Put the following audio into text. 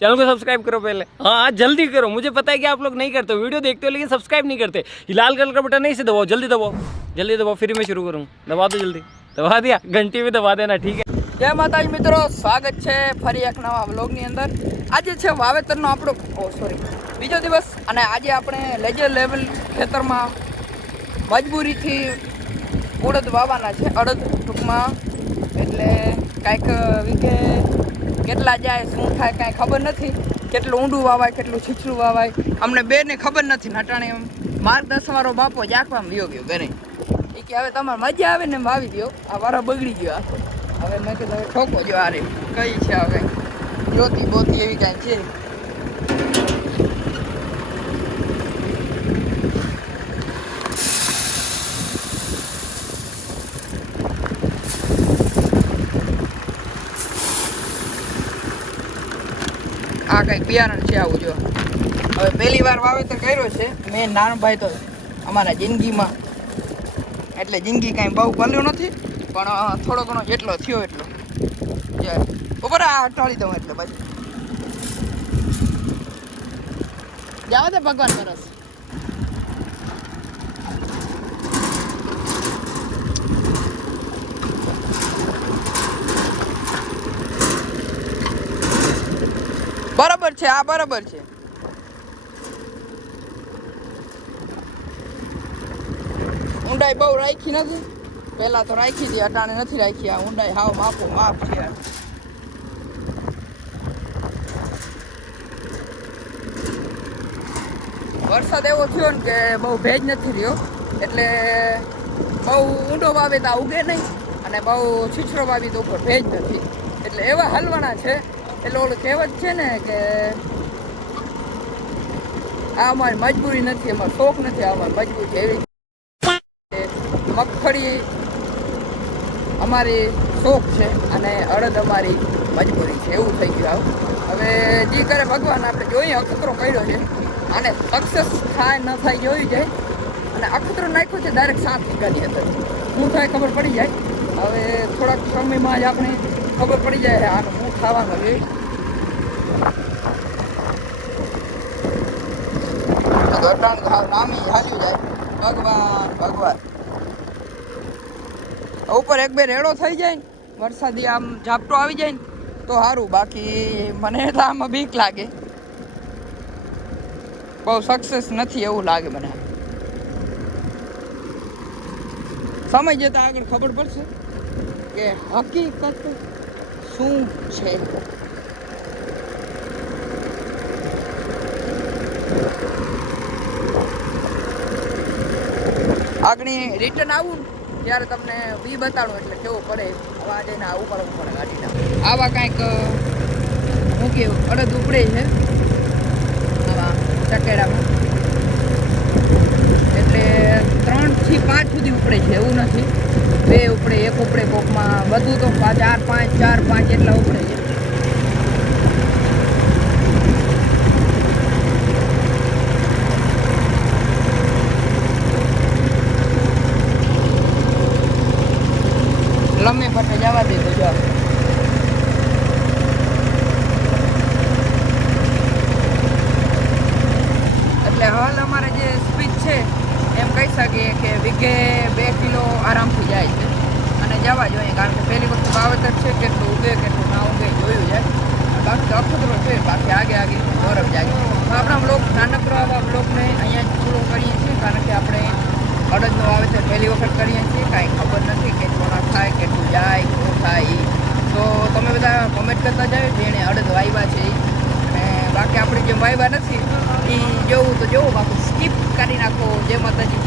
Channel को subscribe करो पहले। हाँ जल्दी करो, मुझे पता है कि आप लोग नहीं करते, वीडियो देखते हो लेकिन सब्सक्राइब नहीं करते। ये लाल कलर का बटन नहीं से दबाओ, जल्दी दबाओ, जल्दी दबाओ, फिर मैं शुरू करूँ। दबा दो जल्दी, दबा दिया, घंटी भी दबा देना, ठीक है। जय माताजी मित्रों, स्वागत है फरी एक नवा व्लॉगनी अंदर। आज है वावेतरनो आपणो बीजो दिवस અને આજે આપણે લેજર લેવલ ખેતરમાં મજબૂરીથી ઉડદ વાવવાના છે। અડદ ટૂંકમાં એટલે કાંઈક વીઘે કેટલા જાય શું થાય કાંઈ ખબર નથી, કેટલું ઊંડું વાવાય કેટલું છીછરું વાવાય અમને બેને ખબર નથી। નટાણે માર્ગદર્શનવાળો બાપો જાકવામાં ગયો ઘરે, એ કે હવે તમારે મજા આવે ને વાવી દો, આ વારો બગડી ગયો આખો। હવે મેં કીધું હવે ઠોકો જો આ રે કઈ છે હવે જ્યોતિ બોતી એવી કાંઈ છે। આ કંઈક બિયારણ છે આવું જો। હવે પહેલી વાર વાવેતર કર્યો છે મેં, નાનો ભાઈ તો અમારા જિંદગીમાં, એટલે જિંદગી કાંઈ બહુ ભલ્યું નથી પણ થોડો ઘણો જેટલો થયો એટલો ઉપર આ અટાળી દઉં એટલે પછી જવા દે ભગવાન સરસ। બરાબર છે, આ બરાબર છે। ઊંડાઈ બહુ રાખી નથી, પહેલા તો રાખી હતી, અટાણે નથી રાખી। આ ઊંડાઈ હાવ માપો માપ છે। વરસાદ એવો થયો ને કે બહુ ભેજ નથી રહ્યો, એટલે બહુ ઊંડો વાવે તો ઉગે નહીં અને બહુ છીછરો વાવી તો ઉપર ભેજ નથી, એટલે એવા હલવાના છે। એટલે ઓલું કહેવત છે ને કે આ અમારી મજબૂરી નથી, અમારો શોખ નથી, આ અમારી મજબૂરી છે। એવી મગફળી અમારી શોખ છે અને અડદ અમારી મજબૂરી છે, એવું થઈ ગયું। હવે જે કરે ભગવાન, આપણે જોઈએ અખતરો કર્યો છે, આને સક્સેસ થાય ન થાય જોઈ જાય। અને અખતરો નાખ્યો છે ડાયરેક્ટ 7 વીઘાની અંદર, શું થાય ખબર પડી જાય। હવે થોડાક સમયમાં જ આપણે ખબર પડી જાય આનું શું થવાનું છે। અટાણ નામી હાલ્યું જાય, ભગવાન ભગવાન। ઉપર એક બે રેડો થઈ જાય ને, વરસાદી આમ ઝાપટો આવી જાય ને તો સારું, બાકી મને તો આમાં બીક લાગે, બહુ સક્સેસ નથી એવું લાગે મને। સમય જતા આગળ ખબર પડશે કે હકીકત શું છે। આગળ રિટર્ન આવું ત્યારે તમને બી બતાડું એટલે કેવું પડે। હવે આ જઈને આવું પડે ગાડીના આવા કાંઈક મૂકી અડદ ઉપડે છે આવા ચકેડામાં, એટલે 3 થી 5 સુધી ઉપડે છે, એવું નથી 2 ઉપડે 1 ઉપડે કોકમાં, બધું તો 4 5 એટલા ઉપડે છે। લમ્બે પટ્ટે જવા દીધું જો। એટલે હાલ અમારે જે સ્પીડ છે એમ કહી શકીએ કે વીઘે 2 કિલો આરામથી જાય છે અને જવા જોઈએ, કારણ કે પહેલી વખત વાવેતર છે, કેટલું ઉગે કેટલું ના ઉગે જોયું જાય। બાકી અખતરો છે, બાકી આગે ગૌરવ જાય। આપણા બ્લોગ નાનકડો આવા બ્લોગને અહીંયા જ પૂરો કરીએ છીએ, કારણ કે આપણે અડદનું વાવેતર પહેલી વખત કરીએ છીએ, કાંઈ ખબર નથી કેટલું ના થાય કેટલું જાય શું થાય। તો તમે બધા કોમેન્ટ કરતા જાઓ જેણે અડદ વાવ્યા છે, અને બાકી આપણે જે વાવ્યા નથી એ જોવું તો જોવું, બાકી સ્કીપ કરી નાખો। જે માતાજી